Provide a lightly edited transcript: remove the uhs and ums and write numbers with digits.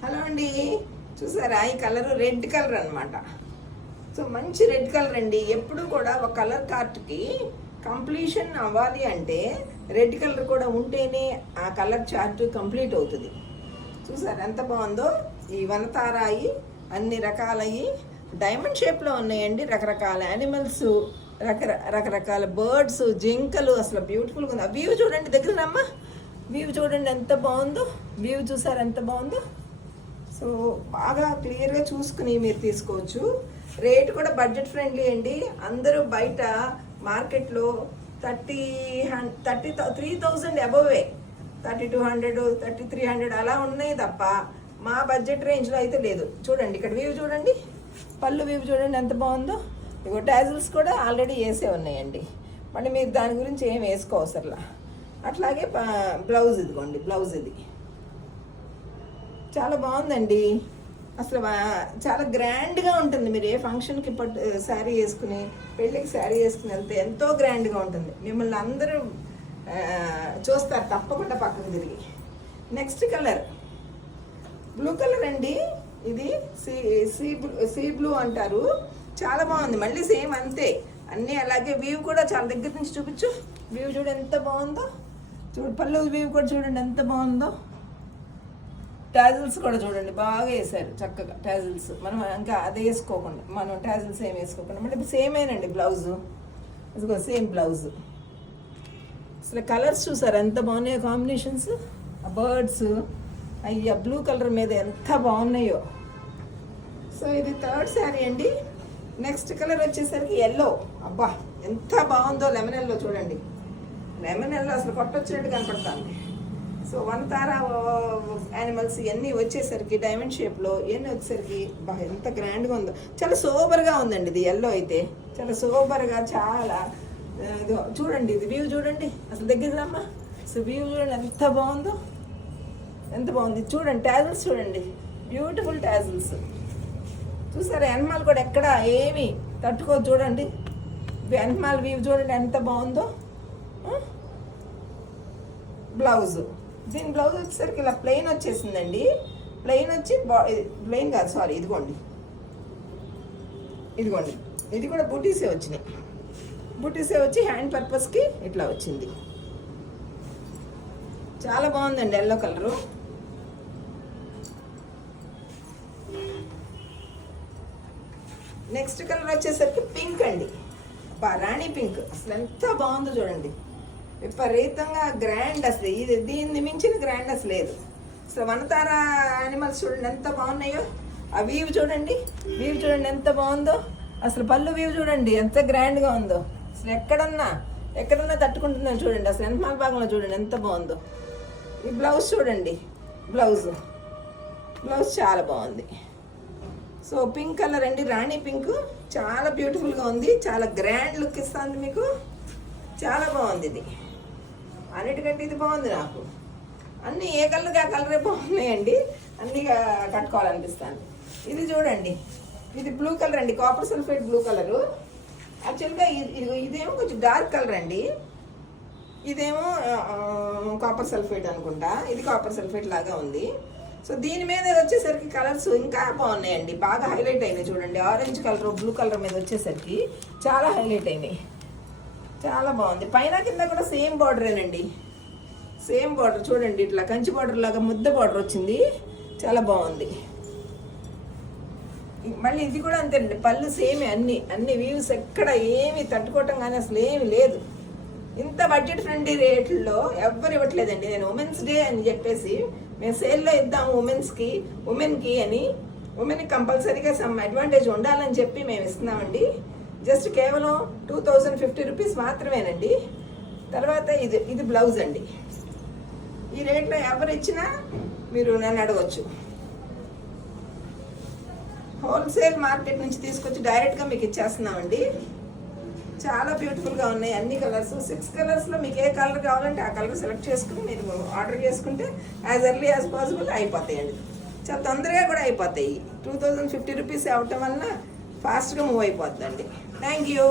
Hello అండి, చూసారా ఈ కలర్ రెడ్ కలర్ అనమాట. సో మంచి రెడ్ కలర్ అండి. ఎప్పుడు కూడా ఒక కలర్ కార్ట్కి కంప్లీషన్ అవ్వాలి అంటే రెడ్ కలర్ కూడా ఉంటేనే ఆ కలర్ చార్ట్ కంప్లీట్ అవుతుంది. చూసారా ఎంత బాగుందో. ఈ వనతారాయి అన్ని రకాలవి డైమండ్ షేప్లో ఉన్నాయండి. రకరకాల యానిమల్స్, రకరకాల బర్డ్స్, జింకలు, అసలు బ్యూటిఫుల్గా ఉంది. ఆ వ్యూ చూడండి, దగ్గర రమ్మా. వ్యూ చూడండి ఎంత బాగుందో. వ్యూ చూసారు ఎంత బాగుందో. సో బాగా క్లియర్గా చూసుకుని మీరు తీసుకోవచ్చు. రేట్ కూడా బడ్జెట్ ఫ్రెండ్లీ అండి. అందరూ బయట మార్కెట్లో 3,000 అబోవే, 3,200, 3,300 అలా ఉన్నాయి తప్ప మా బడ్జెట్ రేంజ్లో అయితే లేదు. చూడండి ఇక్కడ వ్యూ చూడండి, పళ్ళు వ్యూ చూడండి ఎంత బాగుందో. ఇగో టాజిల్స్ కూడా ఆల్రెడీ వేసే ఉన్నాయండి. మళ్ళీ మీరు దాని గురించి ఏం వేసుకోవసరలా. అట్లాగే బ్లౌజ్ ఇదిగోండి, బ్లౌజ్ ఇది చాలా బాగుందండి. అసలు చాలా గ్రాండ్గా ఉంటుంది. మీరు ఏ ఫంక్షన్కి శారీ వేసుకుని, పెళ్ళికి శారీ వేసుకుని వెళ్తే ఎంతో గ్రాండ్గా ఉంటుంది. మిమ్మల్ని అందరూ చూస్తారు తప్పకుండా పక్కకు తిరిగి. నెక్స్ట్ కలర్ బ్లూ కలర్ అండి. ఇది సీ బ్లూ అంటారు. చాలా బాగుంది. మళ్ళీ సేమ్ అంతే అన్నీ అలాగే. వ్యూ కూడా చాలా దగ్గర నుంచి చూపించు. వ్యూ చూడు ఎంత బాగుందో. చూడు పళ్ళు వ్యూ కూడా చూడండి ఎంత బాగుందో. టాజిల్స్ కూడా చూడండి బాగా వేసారు చక్కగా. టాజిల్స్ మనం ఇంకా అదే వేసుకోకుండా, మనం టాజిల్స్ ఏం వేసుకోకుండా మళ్ళీ సేమేనండి బ్లౌజు. ఇదిగో సేమ్ బ్లౌజు. అసలు కలర్స్ చూసారు ఎంత బాగున్నాయో కాంబినేషన్స్. ఆ బర్డ్స్ అయ్యా బ్లూ కలర్ మీద ఎంత బాగున్నాయో. సో ఇది థర్డ్ శారీ అండి. నెక్స్ట్ కలర్ వచ్చేసరికి ఎల్లో. అబ్బా ఎంత బాగుందో. లెమన్ ఎల్లో చూడండి. లెమన్ ఎల్లో అసలు కొట్టొచ్చినట్టు కనపడుతుంది. సో వనతార యానిమల్స్ ఇవన్నీ వచ్చేసరికి డైమండ్ షేప్లో ఇవన్నీ వచ్చేసరికి బాగా ఎంత గ్రాండ్గా ఉందో. చాలా సోబర్గా ఉందండి ఇది ఎల్లో అయితే. చాలా సోబర్గా చాలా చూడండి. ఇది వ్యూ చూడండి అసలు దగ్గరికి రమ్మా. సో వ్యూ చూడండి ఎంత బాగుందో, ఎంత బాగుంది. చూడండి టాజిల్స్ చూడండి, బ్యూటిఫుల్ టాజిల్స్. చూసారా వెనమాల కూడా ఎక్కడ ఏమి తట్టుకో. చూడండి వెనమాల వ్యూ చూడండి ఎంత బాగుందో. బ్లౌజ్, దీని బ్లౌజ్ వచ్చేసరికి ఇలా ప్లెయిన్ వచ్చేసిందండి. ప్లెయిన్ వచ్చి ప్లెయిన్ కాదు సారీ, ఇదిగోండి ఇదిగోండి. ఇది కూడా బూటీసే వచ్చినాయి. బూటీసే వచ్చి హ్యాండ్ పర్పస్కి ఇట్లా వచ్చింది. చాలా బాగుందండి ఎల్లో కలరు. నెక్స్ట్ కలర్ వచ్చేసరికి పింక్ అండి. రాణి పింక్ అసలు ఎంత బాగుందో చూడండి. విపరీతంగా గ్రాండ్. అసలు ఇది దీన్ని మించిన గ్రాండ్నెస్ లేదు. అసలు వనతార యానిమల్స్ చూడండి ఎంత బాగున్నాయో. ఆ వీవ్ చూడండి, వీవ్ చూడండి ఎంత బాగుందో. అసలు పళ్ళు వీవ్ చూడండి ఎంత గ్రాండ్గా ఉందో. అసలు ఎక్కడన్నా తట్టుకుంటుందని చూడండి. అసలు వెనకాల భాగంలో చూడండి ఎంత బాగుందో. ఈ బ్లౌజ్ చూడండి, బ్లౌజ్ చాలా బాగుంది. సో పింక్ కలర్ అండి, రాణి పింక్. చాలా బ్యూటిఫుల్గా ఉంది. చాలా గ్రాండ్ లుక్ ఇస్తుంది మీకు. చాలా బాగుంది ఇది. అన్నిటికంటే ఇది బాగుంది నాకు. అన్నీ ఏ కలర్కి ఆ కలరే బాగున్నాయండి. అన్నీ కట్టుకోవాలనిపిస్తుంది. ఇది చూడండి, ఇది బ్లూ కలర్ అండి, కాపర్ సల్ఫేట్ బ్లూ కలరు. యాక్చువల్గా ఇదేమో కొంచెం డార్క్ కలర్ అండి. ఇదేమో కాపర్ సల్ఫేట్ అనుకుంటా. ఇది కాపర్ సల్ఫేట్ లాగా ఉంది. సో దీని మీద వచ్చేసరికి కలర్స్ ఇంకా బాగున్నాయండి. బాగా హైలైట్ అయినాయి చూడండి. ఆరెంజ్ కలర్ బ్లూ కలర్ మీద వచ్చేసరికి చాలా హైలైట్ అయినాయి. చాలా బాగుంది. పైన కింద కూడా సేమ్ బార్డరేనండి. సేమ్ బార్డర్ చూడండి, ఇట్లా కంచి బార్డర్ లాగా ముద్ద బార్డర్ వచ్చింది. చాలా బాగుంది. మళ్ళీ ఇది కూడా అంతేనండి. పళ్ళు సేమే. అన్ని వ్యూస్ ఎక్కడ ఏమి తట్టుకోవటం కానీ అసలు ఏమి లేదు. ఇంత బడ్జెట్ ఫ్రెండ్లీ రేట్లలో ఎవ్వరు ఇవ్వట్లేదండి. నేను ఉమెన్స్ డే అని చెప్పేసి మేము సేల్లో ఇద్దాము ఉమెన్కి అని. ఉమెన్కి కంపల్సరీగా సమ్ అడ్వాంటేజ్ ఉండాలని చెప్పి మేము ఇస్తున్నామండి. జస్ట్ కేవలం 2,050 రూపీస్ మాత్రమేనండి. తర్వాత ఇది బ్లౌజ్ అండి. ఈ రేట్లో ఎవరు ఇచ్చినా మీరు నన్ను అడగచ్చు. హోల్సేల్ మార్కెట్ నుంచి తీసుకొచ్చి డైరెక్ట్గా మీకు ఇచ్చేస్తున్నామండి. చాలా బ్యూటిఫుల్గా ఉన్నాయి అన్ని కలర్స్. 6 కలర్స్లో మీకు ఏ కలర్ కావాలంటే ఆ కలర్ సెలెక్ట్ చేసుకుని మీరు ఆర్డర్ చేసుకుంటే యాజ్ ఎర్లీ యాజ్ పాసిబుల్ అయిపోతాయండి. చాలా తొందరగా కూడా అయిపోతాయి. 2,050 రూపీస్ అవ్వటం వలన ఫాస్ట్గా మూవ్ అయిపోద్దండి. Thank you.